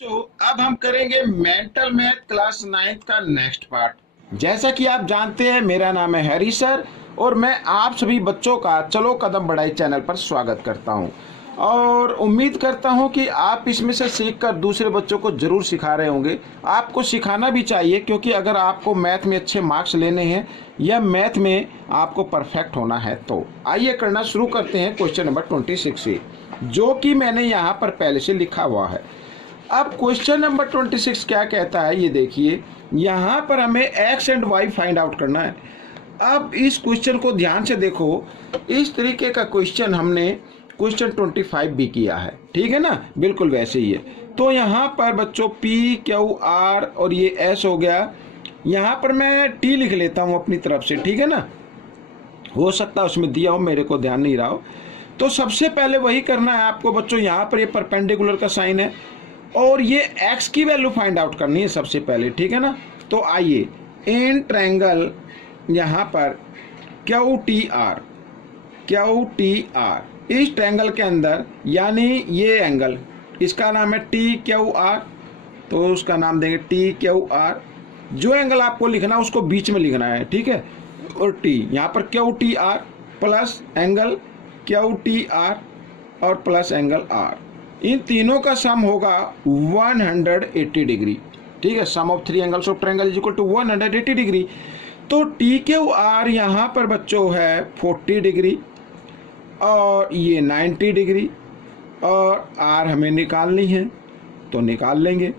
तो अब हम करेंगे मेंटल मैथ क्लास 9th का नेक्स्ट पार्ट। जैसा कि आप जानते हैं, मेरा नाम है हरी सर और मैं आप सभी बच्चों का चलो कदम बढ़ाई चैनल पर स्वागत करता हूं और उम्मीद करता हूं कि आप इसमें से सीखकर दूसरे बच्चों को ज़रूर सिखा रहे होंगे। आपको सिखाना भी चाहिए, क्योंकि अगर आपको मैथ में अच्छे मार्क्स लेने हैं या मैथ में आपको परफेक्ट होना है तो आइए करना शुरू करते हैं क्वेश्चन नंबर 26 से, जो कि मैंने यहाँ पर पहले से लिखा हुआ है। अब क्वेश्चन नंबर 26 क्या कहता है, ये देखिए। यहाँ पर हमें X and Y find out करना है। अब इस क्वेश्चन को ध्यान से देखो, इस तरीके का क्वेश्चन हमने क्वेश्चन 25 भी किया है, ठीक है ना, बिल्कुल वैसे ही है। तो यहाँ पर बच्चों पी क्यू आर और ये एस हो गया। यहाँ पर मैं टी लिख लेता हूँ अपनी तरफ से, ठीक है ना, हो सकता है उसमें दिया हो, मेरे को ध्यान नहीं रहा हो। तो सबसे पहले वही करना है आपको बच्चों। यहाँ पर ये परपेंडिकुलर का साइन है और ये x की वैल्यू फाइंड आउट करनी है सबसे पहले, ठीक है ना। तो आइए, इन ट्रायंगल यहाँ पर क्यू टी आर इस ट्रायंगल के अंदर, यानी ये एंगल, इसका नाम है टी क्यू आर, तो उसका नाम देंगे टी क्यू आर। जो एंगल आपको लिखना है उसको बीच में लिखना है, ठीक है। और टी यहाँ पर Q T R plus angle Q T R और प्लस एंगल आर, इन तीनों का सम होगा 180 डिग्री, ठीक है। Sum of three angles of triangle is equal to 180 degree. तो टी क्यू आर यहाँ पर बच्चों है 40 डिग्री और ये 90 डिग्री, और आर हमें निकालनी है तो निकाल लेंगे।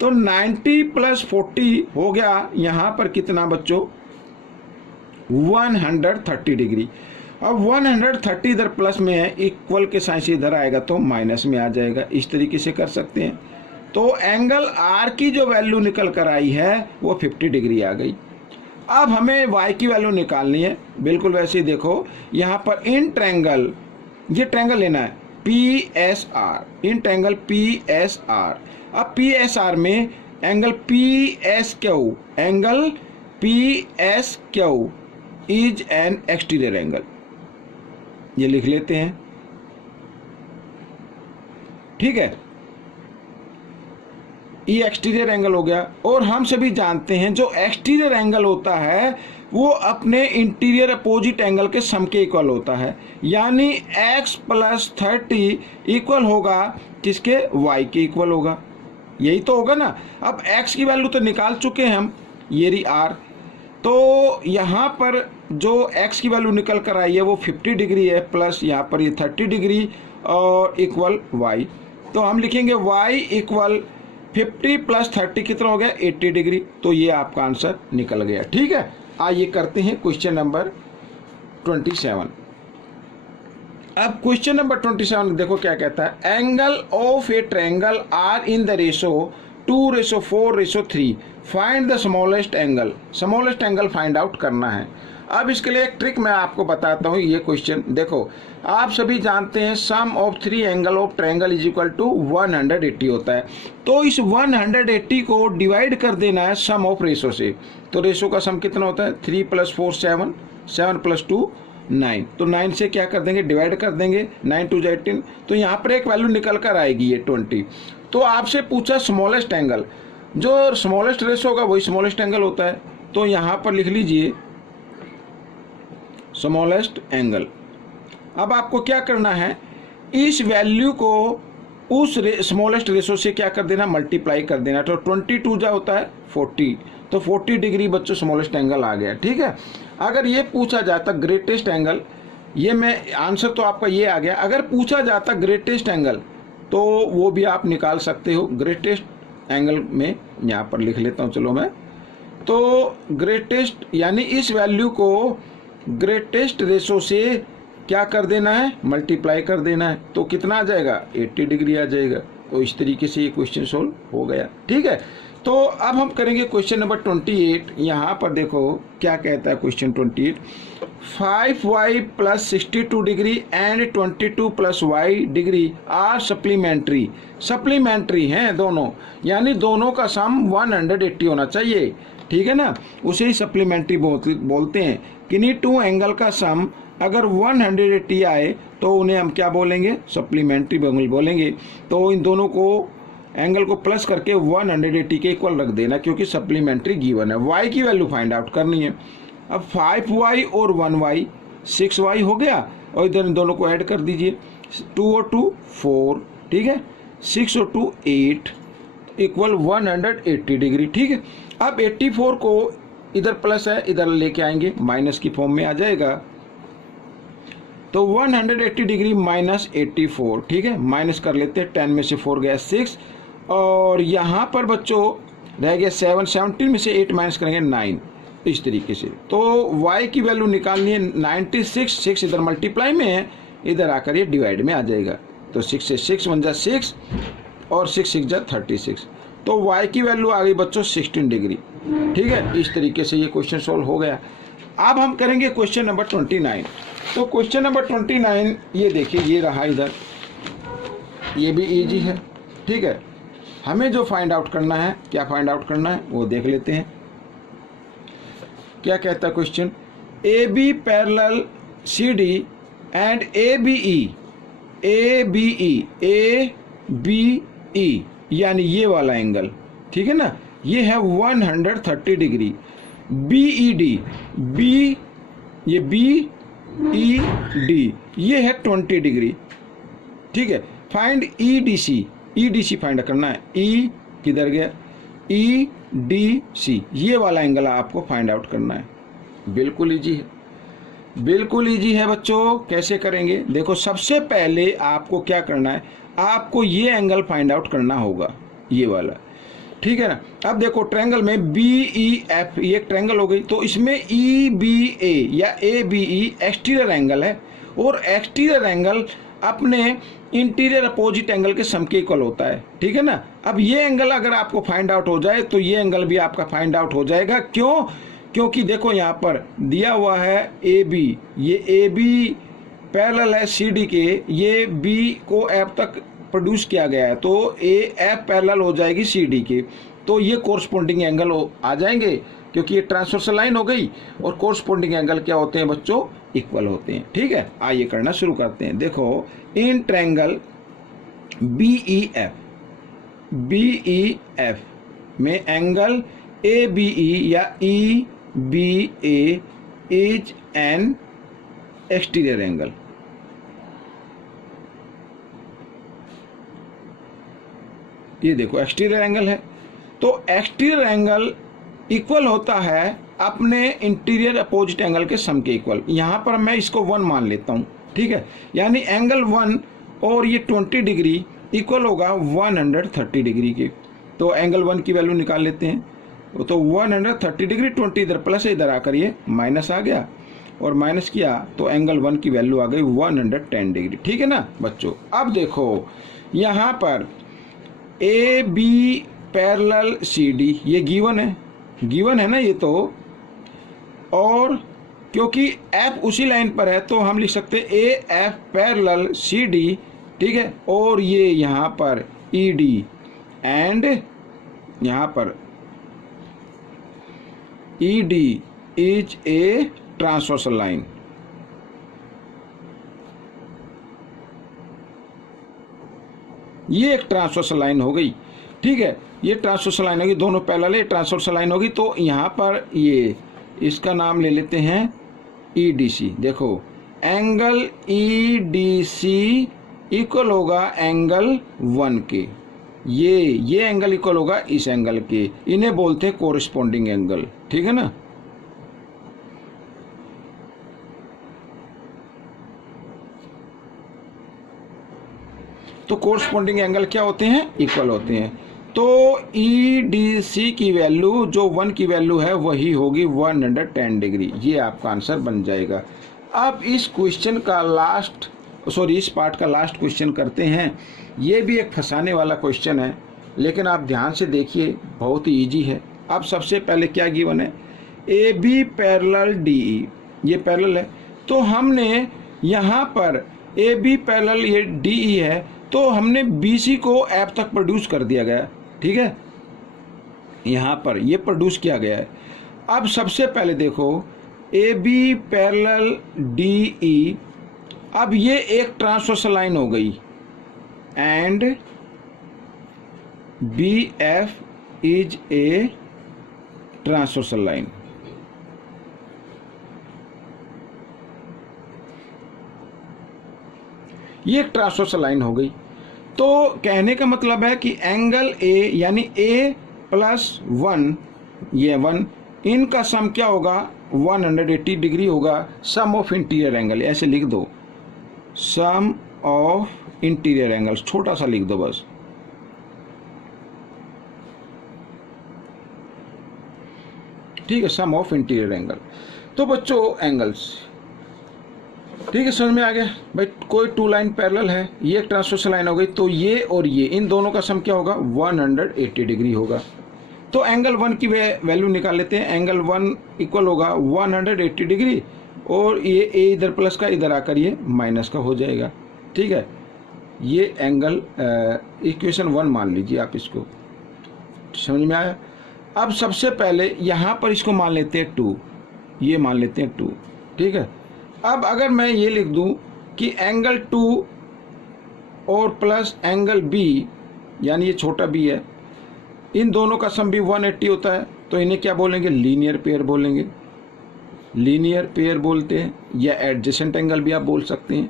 तो 90 प्लस 40 हो गया यहाँ पर कितना बच्चों, 130 डिग्री। अब 130 इधर प्लस में है, इक्वल के साइन से इधर आएगा तो माइनस में आ जाएगा। इस तरीके से कर सकते हैं। तो एंगल आर की जो वैल्यू निकल कर आई है वो 50 डिग्री आ गई। अब हमें वाई की वैल्यू निकालनी है, बिल्कुल वैसे ही देखो। यहाँ पर इन ट्रायंगल, ये ट्रायंगल लेना है P S R, in triangle P S R. अब पी एस आर में angle P S Q, angle P S Q is an exterior angle, ये लिख लेते हैं, ठीक है। ये एक्सटीरियर एंगल हो गया। और हम सभी जानते हैं जो एक्सटीरियर एंगल होता है वो अपने इंटीरियर अपोजिट एंगल के सम के इक्वल होता है, यानी x प्लस 30 इक्वल होगा किसके, y के इक्वल होगा, यही तो होगा ना। अब x की वैल्यू तो निकाल चुके हैं हम, ये रही r। तो यहाँ पर जो x की वैल्यू निकल कर आई है वो 50 डिग्री है, प्लस यहाँ पर ये 30 डिग्री और इक्वल y। तो हम लिखेंगे y इक्वल 50 प्लस 30 कितना हो गया, 80 डिग्री। तो ये आपका आंसर निकल गया, ठीक है। आइए करते हैं क्वेश्चन नंबर 27। अब क्वेश्चन नंबर 27 देखो क्या कहता है। Angle of a triangle are in the ratio 2:4:3, find the smallest angle. Smallest angle find out करना है। अब इसके लिए एक ट्रिक मैं आपको बताता हूँ। ये क्वेश्चन देखो, आप सभी जानते हैं sum of three angle of triangle is equal to 180 होता है। तो इस 180 को डिवाइड कर देना है सम ऑफ रेशो से। तो रेशो का सम कितना होता है, 3 + 4 7, 7 + 2 9। तो 9 से क्या कर देंगे, डिवाइड कर देंगे, 9 2 18। तो यहाँ पर एक वैल्यू निकल कर आएगी ये 20। तो आपसे पूछा स्मॉलेस्ट एंगल, जो स्मॉलेस्ट रेशो होगा वही स्मॉलेस्ट एंगल होता है। तो यहाँ पर लिख लीजिए स्मॉलेस्ट एंगल। अब आपको क्या करना है, इस वैल्यू को उस स्मॉलेस्ट रेशो से क्या कर देना, मल्टीप्लाई कर देना। तो 22 जा होता है 40, तो 40 डिग्री बच्चों स्मॉलेस्ट एंगल आ गया, ठीक है। अगर ये पूछा जाता ग्रेटेस्ट एंगल, ये मैं आंसर तो आपका ये आ गया। अगर पूछा जाता ग्रेटेस्ट एंगल तो वो भी आप निकाल सकते हो। ग्रेटेस्ट एंगल में यहाँ पर लिख लेता हूँ चलो मैं। तो ग्रेटेस्ट यानी इस वैल्यू को ग्रेटेस्ट रेशो से क्या कर देना है, मल्टीप्लाई कर देना है। तो कितना आ जाएगा, 80 डिग्री आ जाएगा। तो इस तरीके से ये क्वेश्चन सोल्व हो गया, ठीक है। तो अब हम करेंगे क्वेश्चन नंबर 28। यहाँ पर देखो क्या कहता है question 28। 5y + 62 degree and 22 + y degree are supplementary. Supplementary हैं दोनों, यानी दोनों का सम 180 होना चाहिए, ठीक है ना। उसे ही सप्लीमेंट्री बोलते हैं। किन्हीं टू एंगल का सम अगर 180 आए तो उन्हें हम क्या बोलेंगे, सप्लीमेंट्री बोलेंगे। तो इन दोनों को एंगल को प्लस करके 180 के इक्वल रख देना, क्योंकि सप्लीमेंट्री गिवन है। y की वैल्यू फाइंड आउट करनी है। अब 5y और 1y 6y हो गया, और इधर इन दोनों को ऐड कर दीजिए। 2 और 2 4, ठीक है, 6 और 2 8 इक्वल 180 डिग्री, ठीक है। अब 84 को इधर प्लस है, इधर लेके आएंगे, माइनस की फॉर्म में आ जाएगा, तो 180 डिग्री माइनस 84, ठीक है, माइनस कर लेते हैं। 10 में से 4 गया 6, और यहाँ पर बच्चों रह गया 7, 17 में से 8 माइनस करेंगे 9, इस तरीके से। तो y की वैल्यू निकालनी है 96, 6 इधर मल्टीप्लाई में है, इधर आकर ये डिवाइड में आ जाएगा। तो 6 से 6 1 जा 6 और 6 6 जा 36, तो y की वैल्यू आ गई बच्चों 16 डिग्री, ठीक है। इस तरीके से ये क्वेश्चन सॉल्व हो गया। अब हम करेंगे क्वेश्चन नंबर 29। तो क्वेश्चन नंबर 29 ये देखिए, ये रहा इधर, ये भी इजी है, ठीक है। हमें जो फाइंड आउट करना है, क्या फाइंड आउट करना है वो देख लेते हैं। क्या कहता है question, AB parallel CD and ABE यानी ये वाला एंगल, ठीक है ना, ये है 130 डिग्री। BED ये BED ये है 20 डिग्री, ठीक है। फाइंड EDC फाइंड करना है। E किधर गया, EDC ये वाला एंगल आपको फाइंड आउट करना है। बिल्कुल इजी है, बिल्कुल इजी है बच्चों। कैसे करेंगे, देखो सबसे पहले आपको क्या करना है, आपको ये एंगल फाइंड आउट करना होगा, ये वाला, ठीक है ना। अब देखो ट्रायंगल में BEF ये एक ट्रायंगल हो गई, तो इसमें EBA या ABE एक्सटीरियर एंगल है, और एक्सटीरियर एंगल अपने इंटीरियर अपोजिट एंगल के सम के इक्वल होता है, ठीक है ना। अब ये एंगल अगर आपको फाइंड आउट हो जाए तो ये एंगल भी आपका फाइंड आउट हो जाएगा। क्यों, क्योंकि देखो यहाँ पर दिया हुआ है AB, ये AB पैरेलल है CD के, ये B को F तक प्रोड्यूस किया गया है, तो AF पैरेलल हो जाएगी CD के, तो ये कोरस्पोंडिंग एंगल आ जाएंगे, क्योंकि ये ट्रांसवर्सल लाइन हो गई, और कोरस्पोंडिंग एंगल क्या होते हैं बच्चों, इक्वल होते हैं, ठीक है। आइए करना शुरू करते हैं। देखो इन ट्रायंगल BEF में एंगल ABE या EBA is an exterior angle. ये देखो एक्सटीरियर एंगल है, तो एक्सटीरियर एंगल इक्वल होता है अपने इंटीरियर अपोजिट एंगल के सम के इक्वल। यहाँ पर मैं इसको 1 मान लेता हूँ, ठीक है, यानी एंगल 1 और ये 20 डिग्री इक्वल होगा 130 डिग्री के। तो एंगल 1 की वैल्यू निकाल लेते हैं, तो 130 डिग्री, 20 इधर प्लस है, इधर आकर ये माइनस आ गया, और माइनस किया तो एंगल 1 की वैल्यू आ गई 110 डिग्री, ठीक है ना बच्चों। अब देखो यहाँ पर AB पैरेलल CD ये गिवन है ना ये तो, और क्योंकि F उसी लाइन पर है तो हम लिख सकते हैं AF पैरेलल CD, ठीक है, और ये यहाँ पर ED एंड यहाँ पर ED is a transversal line. ये एक ट्रांसवर्सल लाइन हो गई, ठीक है, ये ट्रांसवर्सल लाइन होगी, दोनों पैरेलल है, ट्रांसवर्सल लाइन होगी। तो यहाँ पर ये इसका नाम ले लेते हैं EDC। देखो एंगल EDC इक्वल होगा एंगल 1 के, ये एंगल इक्वल होगा इस एंगल के, इन्हें बोलते हैं कोरिस्पोंडिंग एंगल, ठीक है ना। तो कोरिस्पोंडिंग एंगल क्या होते हैं, इक्वल होते हैं। तो EDC की वैल्यू जो 1 की वैल्यू है वही होगी 110 डिग्री, ये आपका आंसर बन जाएगा। अब इस क्वेश्चन का इस पार्ट का लास्ट क्वेश्चन करते हैं। ये भी एक फंसाने वाला क्वेश्चन है, लेकिन आप ध्यान से देखिए, बहुत ही ईजी है। अब सबसे पहले क्या गिवन है, AB पैरेलल DE, ये पैरेलल है, तो हमने यहाँ पर AB पैरेलल ये DE है, तो हमने BC को F तक प्रोड्यूस कर दिया गया, ठीक है, यहाँ पर ये प्रोड्यूस किया गया है। अब सबसे पहले देखो AB पैरेलल DE, अब ये एक ट्रांसवर्सल लाइन हो गई, and BF is a transversal line. ये एक ट्रांसवर्सल लाइन हो गई। तो कहने का मतलब है कि एंगल ए यानी A+1 ये 1 इनका सम क्या होगा 180 डिग्री होगा। सम ऑफ इंटीरियर एंगल ऐसे लिख दो, सम ऑफ इंटीरियर एंगल्स छोटा सा लिख दो बस। ठीक है, सम ऑफ इंटीरियर एंगल। तो बच्चों एंगल्स ठीक है, समझ में आ गया भाई। कोई टू लाइन पैरेलल है, ये एक ट्रांसवर्सल लाइन हो गई, तो ये और ये इन दोनों का सम क्या होगा 180 डिग्री होगा। तो एंगल 1 की वैल्यू निकाल लेते हैं। एंगल 1 इक्वल होगा 180 डिग्री और ये ए इधर प्लस का इधर आकर ये माइनस का हो जाएगा। ठीक है, ये एंगल इक्वेशन 1 मान लीजिए आप, इसको समझ में आया। अब सबसे पहले यहाँ पर इसको मान लेते हैं 2, ये मान लेते हैं 2। ठीक है, अब अगर मैं ये लिख दूं कि एंगल 2 और प्लस एंगल B यानी ये छोटा b है, इन दोनों का सम भी 180 होता है, तो इन्हें क्या बोलेंगे लीनियर पेयर बोलेंगे। लीनियर पेयर बोलते हैं या एडजेसेंट एंगल भी आप बोल सकते हैं।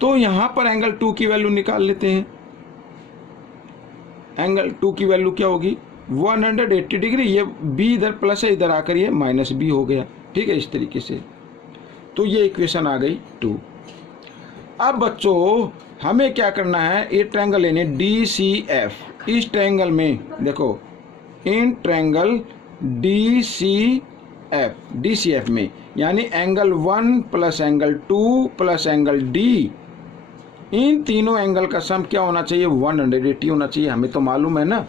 तो यहाँ पर एंगल 2 की वैल्यू निकाल लेते हैं। एंगल 2 की वैल्यू क्या होगी 180 डिग्री। ये b इधर प्लस है, इधर आकर ये माइनस b हो गया। ठीक है, इस तरीके से। तो ये इक्वेशन आ गई 2। अब बच्चों हमें क्या करना है, ये ट्रायंगल लेने DCF। इस ट्रायंगल में देखो, इन ट्रायंगल DCF में यानी angle 1 plus angle 2 plus angle D, इन तीनों एंगल का सम क्या होना चाहिए 180 होना चाहिए। हमें तो मालूम है ना।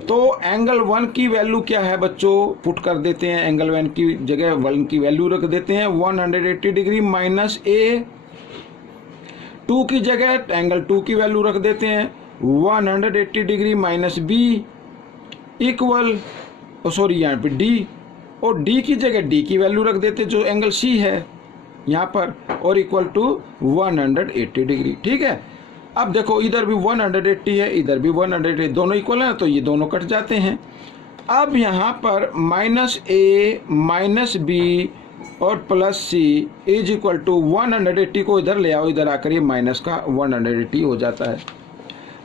तो एंगल 1 की वैल्यू क्या है बच्चों, पुट कर देते हैं। एंगल 1 की जगह 1 की वैल्यू रख देते हैं 180 डिग्री माइनस A। 2 की जगह एंगल 2 की वैल्यू रख देते हैं 180 डिग्री माइनस B इक्वल यहाँ पे D, और D की जगह D की वैल्यू रख देते जो एंगल C है यहाँ पर, और इक्वल टू 180 डिग्री। ठीक है, अब देखो इधर भी 180 है, इधर भी 180, दोनों इक्वल है तो ये दोनों कट जाते हैं। अब यहाँ पर -A माइनस B और plus C is equal to 180 को इधर ले आओ, इधर आकर ये माइनस का 180 हो जाता है।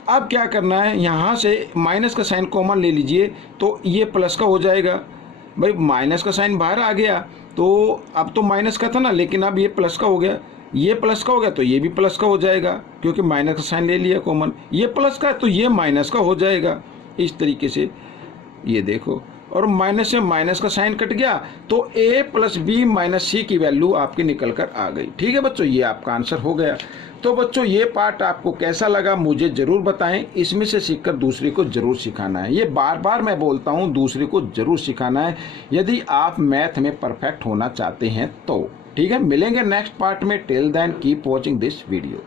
अब क्या करना है, यहाँ से माइनस का साइन कॉमन ले लीजिए तो ये प्लस का हो जाएगा। भाई माइनस का साइन बाहर आ गया तो अब तो माइनस का था ना, लेकिन अब ये प्लस का हो गया। ये प्लस का हो गया तो ये भी प्लस का हो जाएगा, क्योंकि माइनस का साइन ले लिया कॉमन। ये प्लस का है तो ये माइनस का हो जाएगा। इस तरीके से ये देखो, और माइनस से माइनस का साइन कट गया तो A plus B minus C की वैल्यू आपकी निकल कर आ गई। ठीक है बच्चों, ये आपका आंसर हो गया। तो बच्चों ये पार्ट आपको कैसा लगा मुझे ज़रूर बताएं। इसमें से सीखकर दूसरे को ज़रूर सिखाना है। ये बार बार मैं बोलता हूँ, दूसरे को ज़रूर सिखाना है यदि आप मैथ में परफेक्ट होना चाहते हैं तो। ठीक है, मिलेंगे नेक्स्ट पार्ट में। Till then keep watching this video.